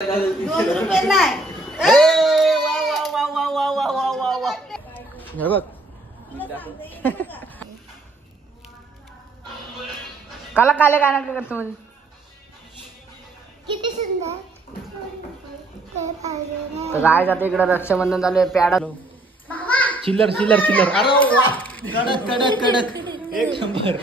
काला काले गाणं करतो म्हणजे किती सुंदर. तर काय जाते इकडे रक्षाबंधन चालू आहे. प्याडा चिल्लर चिल्लर चिल्लर. अरे वाह, कडक कडक कडक एक number.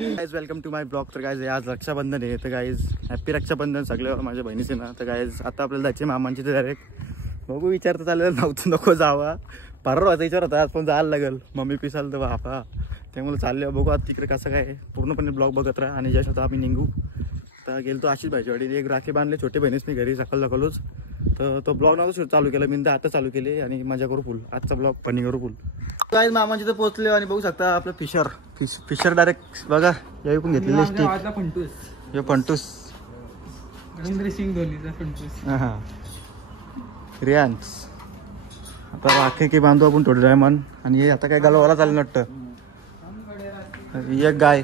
Guys welcome to my blog. तर गाइस आज रक्षाबंधन आहे. तर गाइस हॅपी रक्षाबंधन सगळे माझ्या बहिणीचे ना. तर गाइस आता आपल्याला जायचे मामांची. तर डायरेक्ट बघू विचारता चालेल नव्हतं नको जावा. परवा व्हायचा विचार होता, आज पण जायला लागेल. मम्मी पिसाल तर बापा त्यामुळे चालले. बघू आता तिकडे कसं काय पूर्णपणे ब्लॉग बघत राहा. आणि जस्ट आता आम्ही निघू. तर गेलो तो आशिष भाईच्यावाडी एक राखी बांधले छोटे बहिणीसनी घरी सकाळच. तर तो ब्लॉग नव्हतं चालू केला मी, आता चालू केले. आणि मजा करू फुल आजचा ब्लॉग फनी करू फुल. काय मामांची तर पोहोचले आणि बघू शकता आपलं फिशर डायरेक्ट बघा या पण घेतलेली स्टिक. हे फंटूस हा रियांस. आता राखी की बांधू आपण थोडे डायमंड. आणि आता काय गालवाला चालेल वाटतं. एक गाय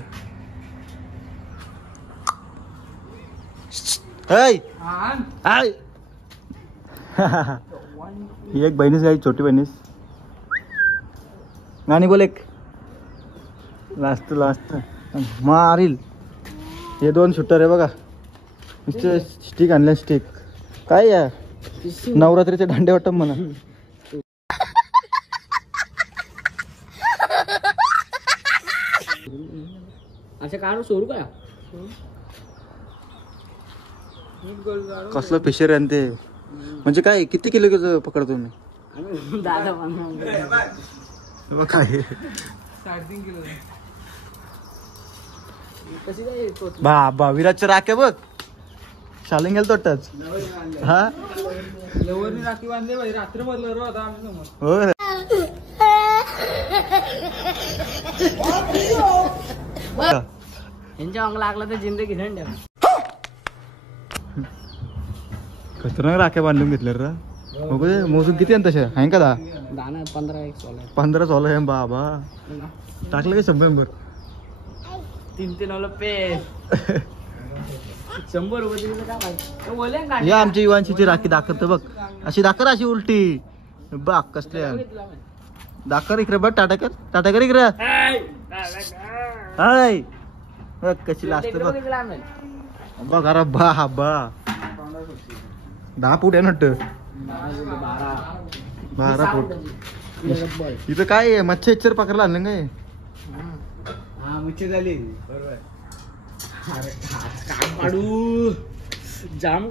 ही एक बहिणीच गाई छोटी बहिणीस. गाणी बोल एक लास्ट मारील. हे 2 शूटर आहे बघा. नुसते स्टिक आणले स्टिक. काय या नवरात्रीचे दांडे वाटप म्हणा. असे काढू सोडू का कसलं फिशर आहे ते. म्हणजे काय किती किलो पकडतो तुम्ही. दादा काय 3.5 किलो. बा विराजच्या राख्या बघ शालिंग गेल तो टच. हा लवरनी राखी बांधले भाई. रात्र बदल होता आम्ही समोर. हो यांच्या अंग लागला तर जिंदगी झंड. खतरनाक राख्या बांधून घेतल्या रा. मोजून किती आहे तशा आहे का? 15 आहे बाबा. टाकलं काय 100 3 वाला पेस 100 रुपये बोले. या आमच्या युवांची राखी दाखवतो बघ. अशी दाखर अशी उलटी बघ कसले दाखर इकडे बघ. टाटाकर इकडे हाय बघ कशी लागते बघ बघ. अरे बा 10 फूट आहे नट. 12 फूट. इथं काय आहे मच्छर पकडला आणलं काय. मच्छर झाली बरोबर. जाम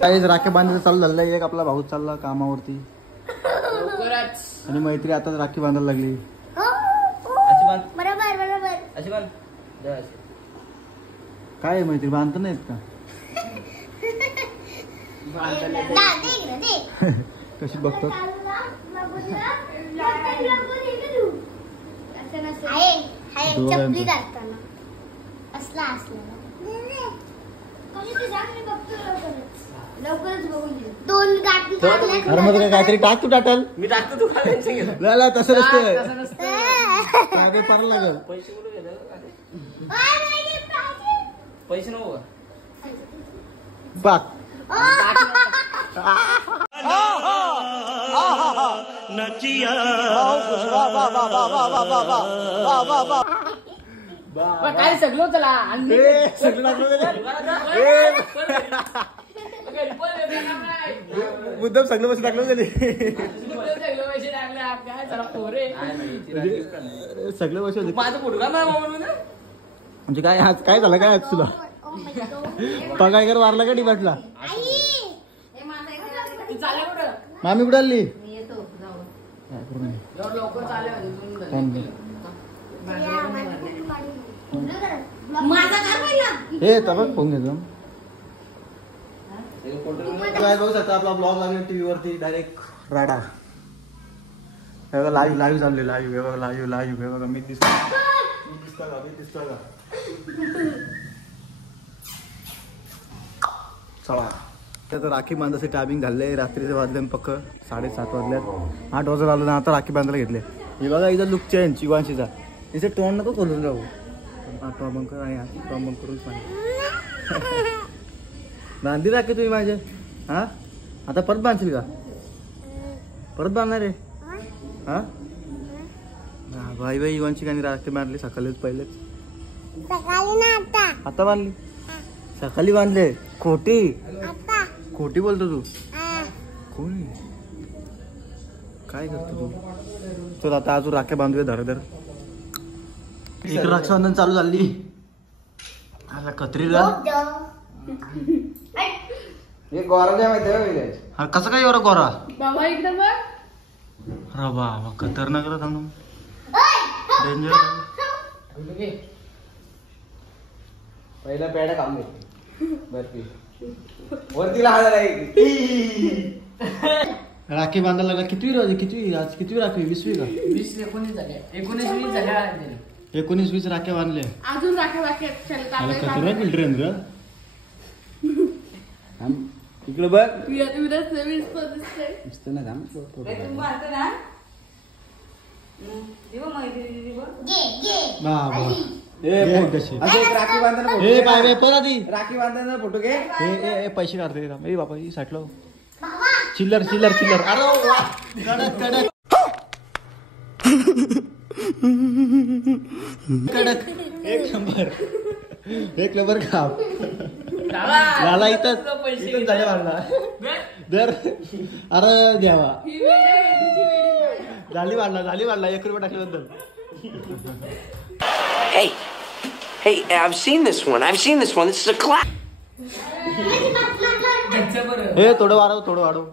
काही राखी बांधायचं चालू झालं. एक आपला भाऊ चालला कामावरती आणि मैत्री आता राखी बांधायला लागली. काय मैत्री बांधत नाहीत का. कशी बघतो काहीतरी टाक तू टाटल. मी टाकतो तू तसं नसतं. लागल पैसे नको बाग काय सगळं चला मुद्दाम सगळं पैसे टाकलं गेले. सगळे पैसे माझं फोटो का म्हणजे काय आज काय झालं काय आज तुला पगार वारला का डिबाटला. मामी कुठे आली. हे बघ फोन घेतो. काय बघू शकता आपला ब्लॉग लागला टीव्ही वरती डायरेक्ट राडा. लाईव्ह चालले. लाईव्ह बघा. मी दिसतो का चला. तर राखी बांधायचे टायमिंग झाले. रात्रीचे वाजले पक्क 7:30 वाजल्यात. 8 वाजता आलो ना. आता राखी बांधायला घेतले. हे बघा इथं लुक चेंज चिवांशीचा. तिचे तोंड नको खोलून राहू. टॉम बंकर आणि टॉम बंकरून बांधली राखी तुम्ही माझे हा आता परत बांधशील का परत बांधणार आहे हा भाई भाई इवांची गाणी राखी बांधली सकाळीच पहिलेच आता बांधली सकाळी बांधले खोटी खोटी बोलतो तू कोण काय करतो तू चल आता अजून राख्या बांधूया धर एक रक्षाबंधन चालू झाली आता कत्रीला हा कसं काय एवढा गोरा बाबा एकदम अरे बाबा खतरनाक थांब डेंजर पहिला पेढा खाऊन घे बर्फी वरतीला हात राखी बांधायला लागला किती रोज किती आज किती राखी 20वी का 19 झाले 19-20 झाल्या 19-20 राख्या बांधले अजून राख्या बाकी आहेत. चल, अरे चाललंय खतरनाक मिल्ट्रेंद्र इकडे बघ विराट नवीन दिसतंय. दिसतं ना थांब बाबा राखी बांधताना ए बाय बाय पर आधी राखी बांधताना फोटो घे ए पैसे काढते ए बाबा ही साठलो चिल्लर चिल्लर चिल्लर अरे वा कडक कडक कडक एक नंबर खाप झाला इथंच झाले वाढला दर अरे द्यावा ही वेळ आहे, तिची वेळी आहे. झाली वाढला 1 रुपये टाकल्याबद्दल Hey, I've seen this one. This is a class. हे थोडं वाढव चार तास वाढव.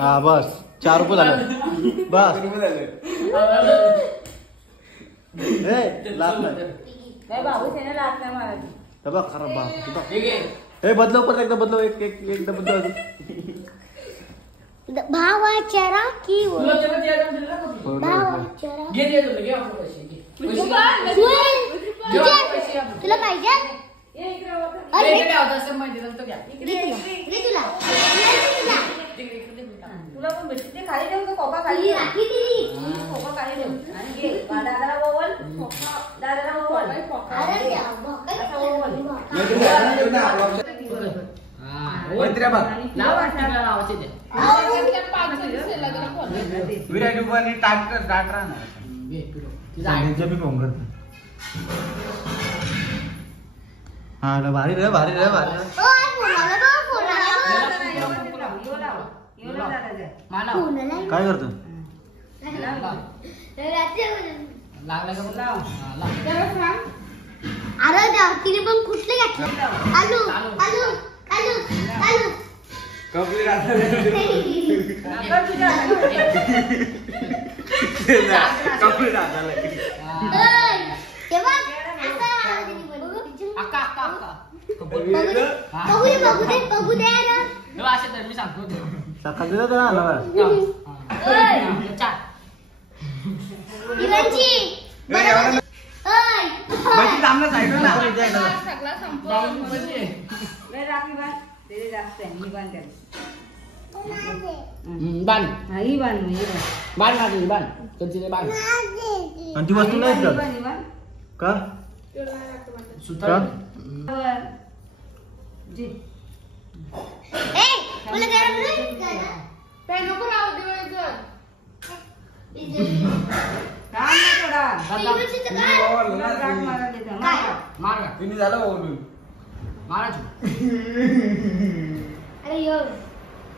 हा बस 4 रुपये झालं बस हे लाभ नाही हे बघ खराब बाप हे बदलव परत एकदा बदलव एकदा बदलव भावाच्या राखीवर तुला तेव्हा ते अजून दिलं ना का तू? भावाच्या राखीवर. घे दे तुला, घे आपले पैसे, घे. पैसे घे. तुझे- तुला पाहिजे ये इकडे वापर. अरे. इकडे काय होतं असं माहिती नसतं घ्या. इकडे, दे तुला. इकडे, दे तुला. तुला. इकडे, इकडे दे तुला. तुला पण भेटते ते खाली ठेवू का खोका ही खाली राखी दिली. खोका खाली ठेव आणि घे दादाला ओवल दादाला ओवल अरे देवा, भोकायला असा ओवल मैत्र्या बघ लाव वाटण्याला लावायचे ते. विराट उभारणी टाट राहणार घे, पिलो. तिचा आहे. त्यांच्या बी फोन करतो हा ना भारी रे भारी ओ, फोन आला बघ, फोन आला बघ. मला फोन आला. काय करतो रात्री- लागला का लाव. हा, लाव. अरे देवा, तिने पण कुठले घातलं आलू आलू आलू आलू कपडे राहणार कपडे राहणार तेव्हा असा आवाज येतो बघ. अक्का अक्का अक्का. बघू दे बघू दे रे. हे बघ, असे तर मी सांगतो ते. सकाळी दिला तर आला हा. चार. दिवाणची बरोबर. ओय. सामने साईडला ना सगळा संपवून म्हणजे. राखी बांध ते जास्त आहे मी बांध त्याला बांध हा ही बांध ही बांध माझी बांध त्यांची बांध आणि ती वस्तू नाही का बांध का सुतार का? जी ए, मला गरम नाही करा. काय नको राहू दे वेळ कर. काम नाही थोडा दिवाणची तर काय? राख मारा देता काय? मार का तिने झालं ओढून मारायची अरे यो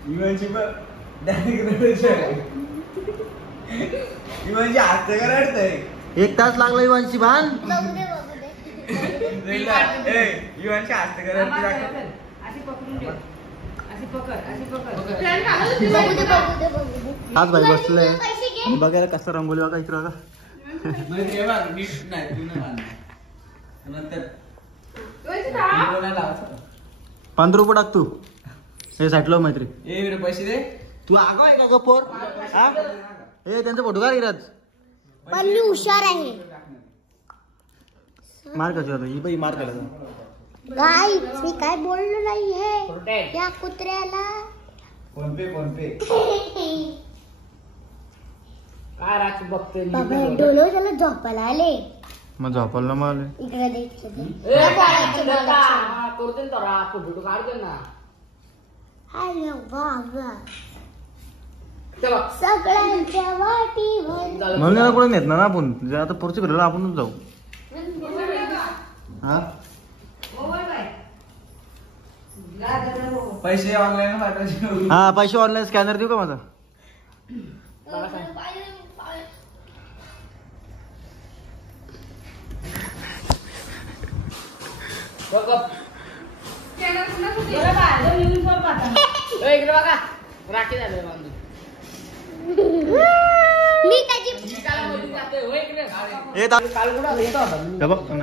इवांची इवांची हात करडतंय 1 तास लागला इवांशी बांध बघू दे इवांची हात अशी पकडून ठेव अशी पकड फॅन घालून बघू दे बघू दे बघू दे. आज भाई बसलोय पैसे घे. बघायला कसं रंगोली बघा इकडं बघा नीट नाही तू नाही नंतर 15 रुपये टाक तू हे साठलो मैत्री ए पैसे दे तू आगाव आहे का गपोर हा हे त्यांचा फोटो काढ इराज पण मी हुशार आहे. मार कशी होता ही बाई मार करायचा काय मी काय बोललो नाही हे या कुत्र्याला. फोन पे काय राखी बघतोय मी. बाबा डोलो त्याला झोपायला आले. मग झोपायला मला इकडे दे, इकडे दे. करू दे ना फोटो काढतो ना हॅलो बाबा चला सगळ्यांच्या वाटीवर म्हणून कुठे नेत ना आपण जे आता पुढच्या फिरायला आपणच जाऊ. हा पैसे ऑनलाईन पाठवायचे. हा पैसे ऑनलाईन स्कॅनर देऊ का माझा. इकडे बघा राखी झाले बांधून मी त्याची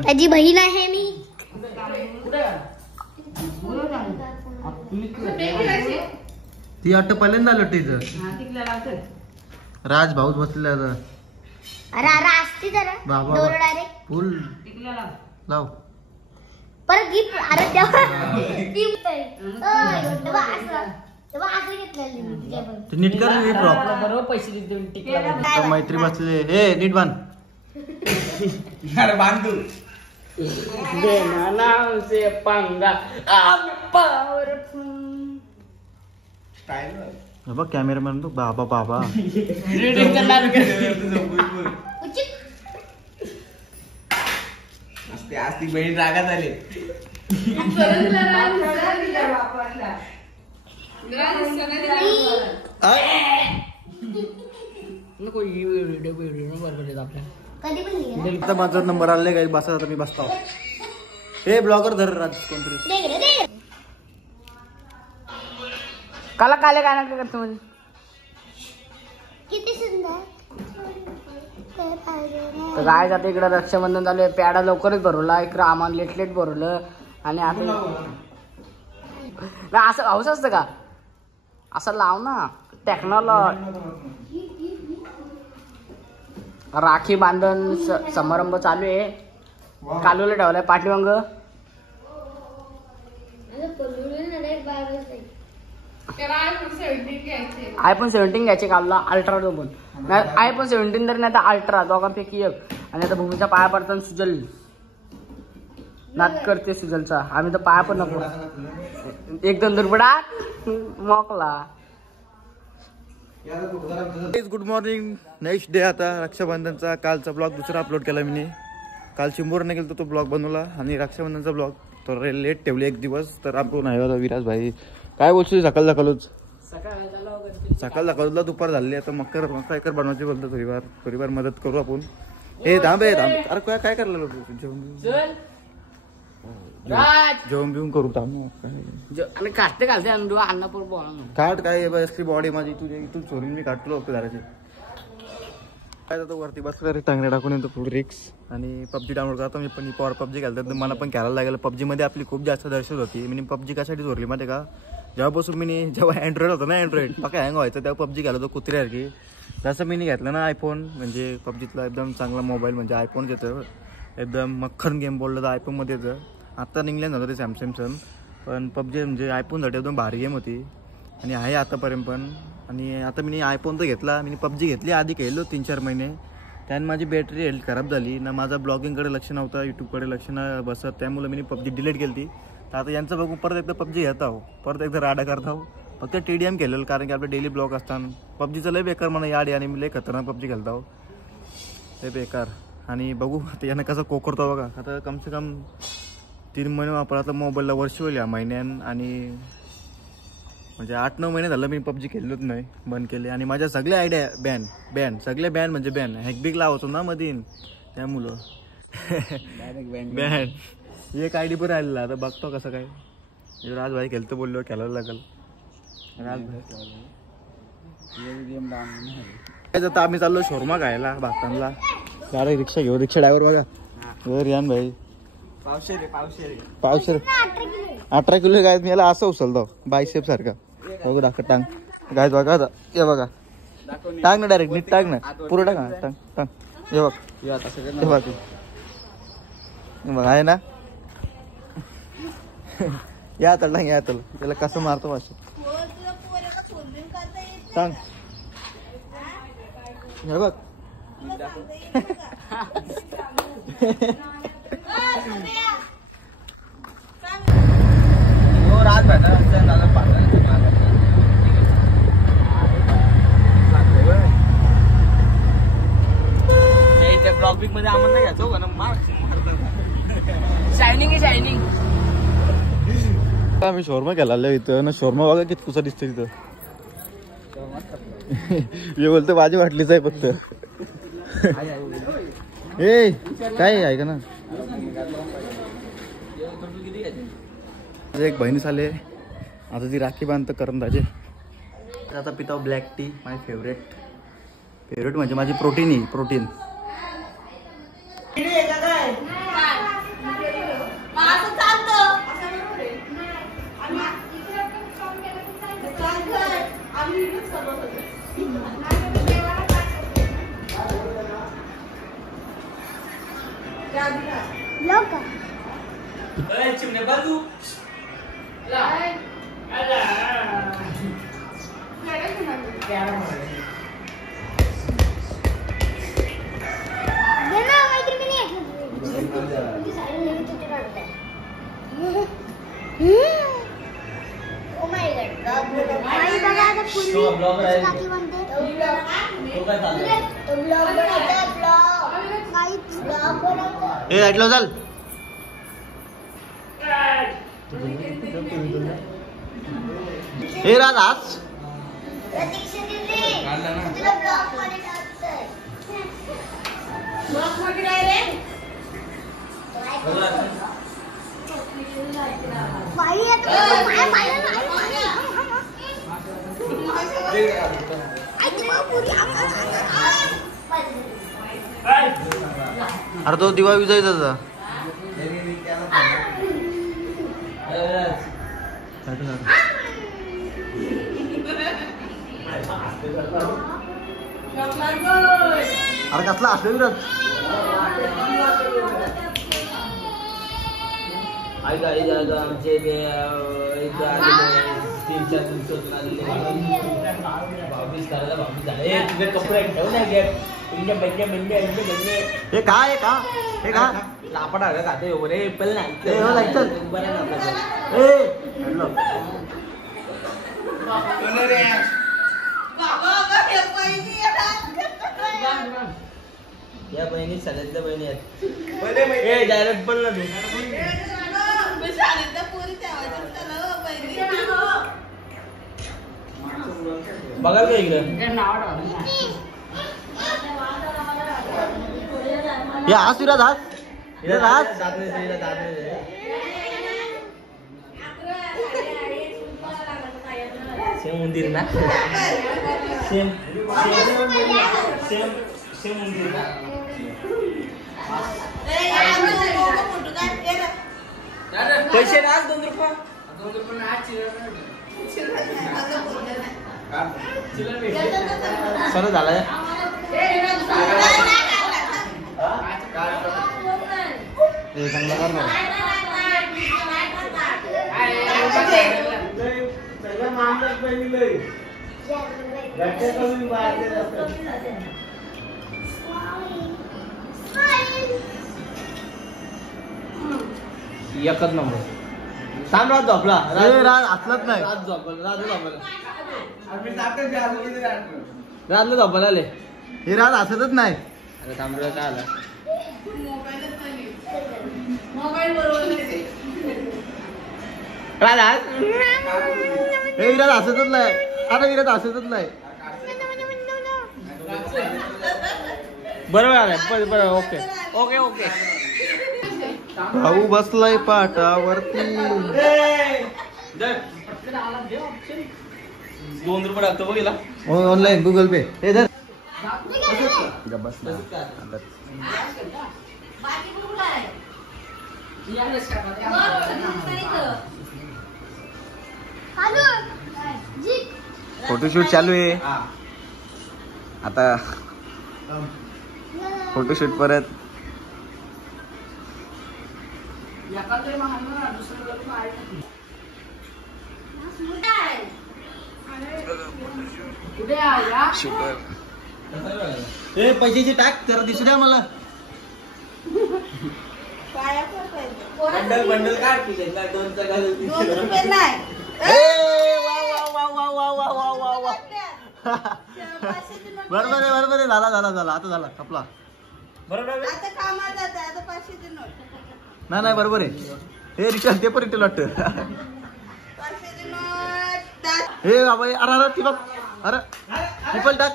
त्याची बहीण आहे मी. ती वाटतं पहिल्यांदा आलं तिचं राज भाऊच बसलेला आता. अरे अरे असते जरा बाबा. दोर डायरेक्ट फुल लाव. परत गिफ्ट. अरे तेव्हा घेतलेलं मी तुझ्याकडून. ते नीट कर नीट रॉक. बरोबर पैसे देऊन टिकला मैत्री बसले हे नीट बांध. अरे बांधू नाव से पंगा आम्ही powerful. हे बघ कॅमेरामॅन तो बाबा बाबा. Reading करणार उचित. आज ती बहीण रागात आली. नको व्हिडिओ बरोबर येत आपल्या कधी पण लिहिलं. आता माझा नंबर आले काही बसा आता मी बसतो. हे ब्लॉगर धर राज कोणतरी. दे गं, दे. काला काले काय नका करतो म्हणजे किती सुंदर. तर काय जाते इकडे रक्षाबंधन चालू आहे. प्याडा लवकरच भरवला इकडं आम्हाला लेट लेट भरवलं आणि आता असं हौस असतं का असं लाव ना टेक्नॉलॉजी. राखी बांधण समारंभ चालू आहे. कालूला ठेवलाय पाठीवांग. iPhone 17 घ्यायचे कालला अल्ट्रा तो पण iPhone 17 तरी नाही तर अल्ट्रा दोघांपैकी एक. आणि आता भूमीच्या पाया पडताना सुजल नाद करते सुजलचा. आम्ही तर पाया पण नको एकदम दुर्बडा मोकला. Good morning. नेक्स्ट डे आता रक्षाबंधनचा. कालचा ब्लॉग दुसरा अपलोड केला मी. काल चिंबूरने गेलो तो ब्लॉग बनवला आणि रक्षाबंधनचा ब्लॉग थोडा लेट ठेवले एक दिवस. तर आपण आहे होता विराज भाई. काय बोलतो सकाळ दाखवलोच सकाळ दाखवला दुपार झाली. आता मकर बनवायची बोलतो. थोडीफार मदत करू आपण. हे थांब हे थांब. अरे काय करायला जेवण बिवून करू थांब. आणि काढते घालते अन्नपूर काढ काय बॉडी माझी तुझ्या इथून चोरून मी काढतो घराचे. काय जातो वरती बसला रे टांगणे टाकून येतो फुल रिक्स. आणि पबजी डाउनलोड करतो मी पण. पॉवर पबजी घालतात मला पण खेळायला लागेल. पबजीमध्ये आपली खूप जास्त दर्शक होती. मी पबजी कशासाठी चोरली माहिती का. जेव्हापासून मी जेव्हा अँड्रॉइड होतं ना अँड्रॉइड पक्का हँग व्हायचं तेव्हा पबजी घालतो कुत्र्यासारखी. जसं मी घेतलं ना आयफोन म्हणजे पबजीतला एकदम चांगला मोबाईल म्हणजे आयफोन येतं. एकदम मक्खन गेम बोललं तर आयफोनमध्ये येतं. आत्ता निघलं नव्हतं ते सॅमसंगचं पण पबजी म्हणजे आयफोनसाठी एकदम भारी गेम होती आणि आहे आतापर्यंत पण. आणि आता मी आयफोन तर घेतला. मी पबजी घेतली आधी खेळलो 3-4 महिने. त्याने माझी बॅटरी हेल्थ खराब झाली ना. माझा ब्लॉगिंगकडे लक्ष नव्हतं यूट्यूबकडे लक्ष न बसत. त्यामुळे मी पबजी डिलीट केली. तर आता यांचं बघून परत एकदा पबजी घेत आहो. परत एकदा राडा करत आहो. फक्त TDM केलेलं कारण की आपले डेली ब्लॉग असतात. पबजीचं लय बेकार म्हणा याड आणि मी लय खतरनाक पबजी खेळत आहो. लय बेकार. आणि बघू आता यानं कसं कोकरतो बघा. आता कमसे कम 3 महिने वापरायला मोबाईलला वर्ष होईल या महिन्यान. आणि म्हणजे 8-9 महिने झालं मी पबजी खेळलोच नाही. बंद केले. आणि माझ्या सगळ्या आयडिया बॅन सगळे बॅन म्हणजे बॅन. हॅकबिक लावतो ना मधीन त्यामुळं बॅन. एक आयडी पण राहिलेला. आता बघतो कसं काय. राज भाई खेळतो बोललो खेळायला लागल. राज भाई आता आम्ही चाललो शोरमा खायला भातांना. गाडी रिक्षा घेऊ. रिक्षा ड्रायव्हर बघा रियान भाई. पावशेर 18 किलो गाय मी याला असं उचलतो बायसेप सारखा. बघू दाखव टांग गाय बघा. हे बघा टांग ना डायरेक्ट नीट टांग ना. पुरं टांग ना टांग टांग. हे बघ हे बघ आहे ना. या तर टांग या तर त्याला कसं मारतो मासे टांग. हे बघ ब्लॉग बिग मध्ये आम्हाला नाही घ्यायचो का ना शायनिंग आहे शायनिंग. आम्ही शोरमा घ्यायला इथं ना. शोरमा बघा किती कुसा दिसतं तिथं. हे बोलतो माझी वाटलीच आहे फक्त. ए काय आहे का ना. एक बहिणी आले आता ती राखी बांधतं करंदाजे. आता पिता ब्लॅक टी माय फेवरेट म्हणजे माझी प्रोटीन. चिमणे बाजू ऐकलं चाल. हे राज अरे तो दिवा विजायचा. अरे कसला असतो विराज. आमचे ते 3-4 दिवसातून आलेले कपडे हे काय हे का लापडा खाते रे पण या बहिणी सगळ्यातल्या बहिणी आहेत. डायरेक्ट पण ना बघा का इकडं आज विराज सेम मंदिर ना सेम मंदिर ना. पैसे ना 2 रुपये सर झालं एकच नंबर. थांब राज झोपला. असलंच नाही. राजला झोपायला आले. हे राज असतच नाही. अरे थांब काय आला राज. हे विराज असतच नाही. अरे विराज असतच नाही. बरोबर आलाय. बरोबर ओके ओके ओके. भाऊ बसलाय पाटावरती. 2 रुपये टाकतो बघितला ऑनलाईन गुगल पे. हे धर फोटोशूट चालू आहे आता. फोटोशूट परत पैशाची टाक जरा दिसू द्या मला. बंडल काढ तुझ्या 2 रुपये नाही बरोबर आहे झाला आता झाला खपला बरोबर आहे. आता कामाला जाते आता 500ची नोट नाही बरोबर आहे हे रिटर्न ते पण रिटर्न वाटतं 500ची नोट हे बाबा अरे ती बघ अरे ट्रिपल टाक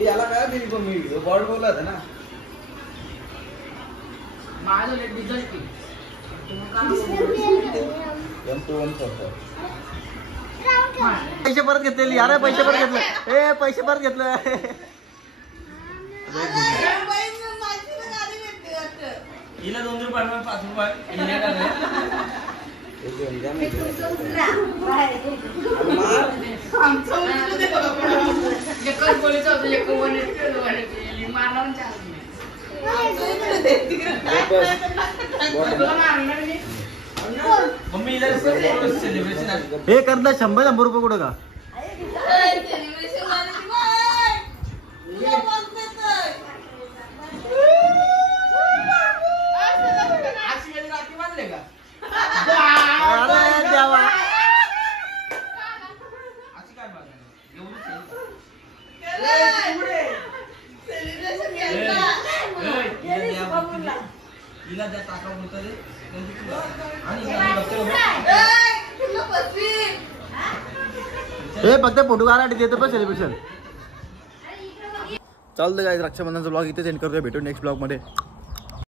याला काय दिली पण मी बॉल बोलला होता ना पैसे परत घेतलेली अरे पैसे परत घेतले पैसे परत घेतले हिला 2 रुपये 5 रुपये मम्मी सेलिब्रेशन हे करता 100 रुपये कुठं का अरे देवा हिला त्या टाका बोलता रे हे फक्त फोटो काढायला देतो पण सेलिब्रेशन चालतं काय रक्षाबंधनचा ब्लॉग इथे सेंड करतोय भेटू नेक्स्ट ब्लॉग मध्ये